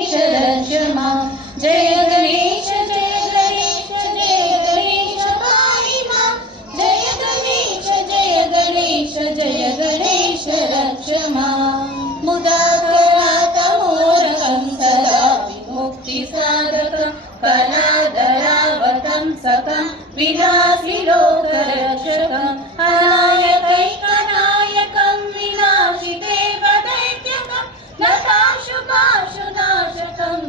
क्षमा जय गणेश जय गणेश जय गणेश पाहि मां जय गणेश जय गणेश जय गणेश रक्ष मां मुदा करात मोरकं सदा विमुक्ति साधकं कलाधरावतं सकं विनाशि लोकरक्षकम् अनायकैकनायकं विनाशिते वदैत्यकं नताशुभाशुनाशकं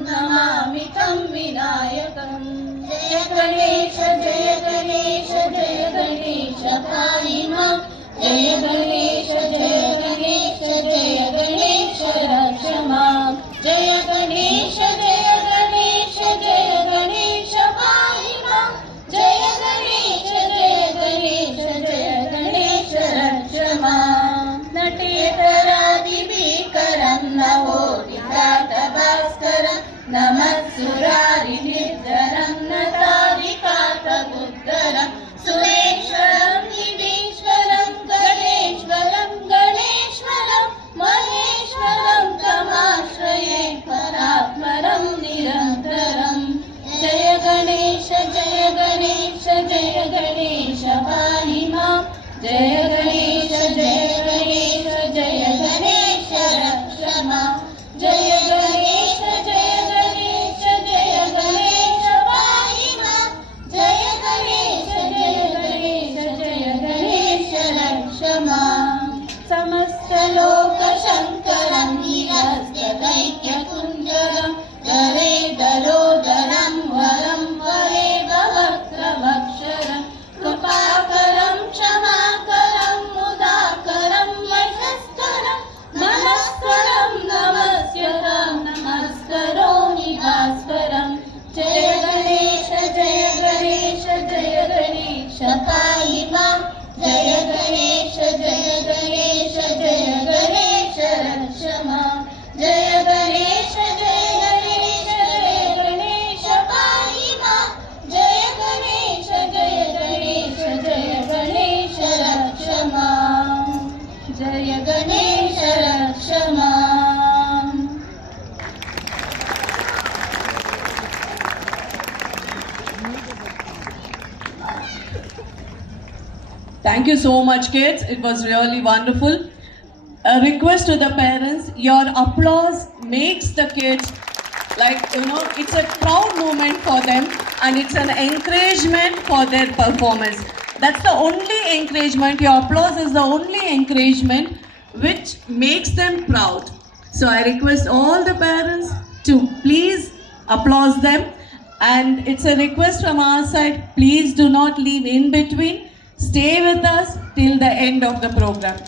नमामि तं विनायकम् जय गणेश जय गणेश जय गणेश पाहि मां जय गणेश जय गणेश जय गणेश रक्ष मां जय गणेश जय गणेश जय गणेश पाहि मां जय गणेश जय गणेश जय गणेश रक्ष मां नटेतरादिभीकरं नवोदितातभास्करं नमत्सुरारिनिर्जरं नतादिकातबुद्धरं सुरेश्वरं निधीश्वरं गणेश्वरं गणेश्वरं महेश्वरं तमाश्रये परात्परं निरन्तरं जय गणेश जय गणेश जय गणेश पाहि मां जय गणेश जय गणेश जय गणेश रक्ष मां जय गणेश जय गणेश जय गणेश पाहि मां जय गणेश जय गणेश जय गणेश रक्ष मां समस्तलोकशङ्करं निरस्तदैत्यकुञ्जरं धरे दरोदरं वरं वरेव वक्त्रवक्षरं कृपाकरं क्षमाकरं मुदाकरं यशस्करं नमस्करं नमस्करं नमस्करोमि भास्करं जय गणेश जय गणेश जय गणेश पाहि मां जय गणेश जय गणेश जय गणेश रक्ष मां जय गणेश जय गणेश जय गणेश पाहि मां जय गणेश जय गणेश जय गणेश रक्ष मां जय गणेश रक्ष मां Thank you so much, kids. It was really wonderful. A request to the parents, your applause makes the kids it's a proud moment for them and it's an encouragement for their performance. That's the only encouragement. Your applause is the only encouragement which makes them proud. So I request all the parents to please applause them, and it's a request from our side, please do not leave in between. Stay with us till the end of the program.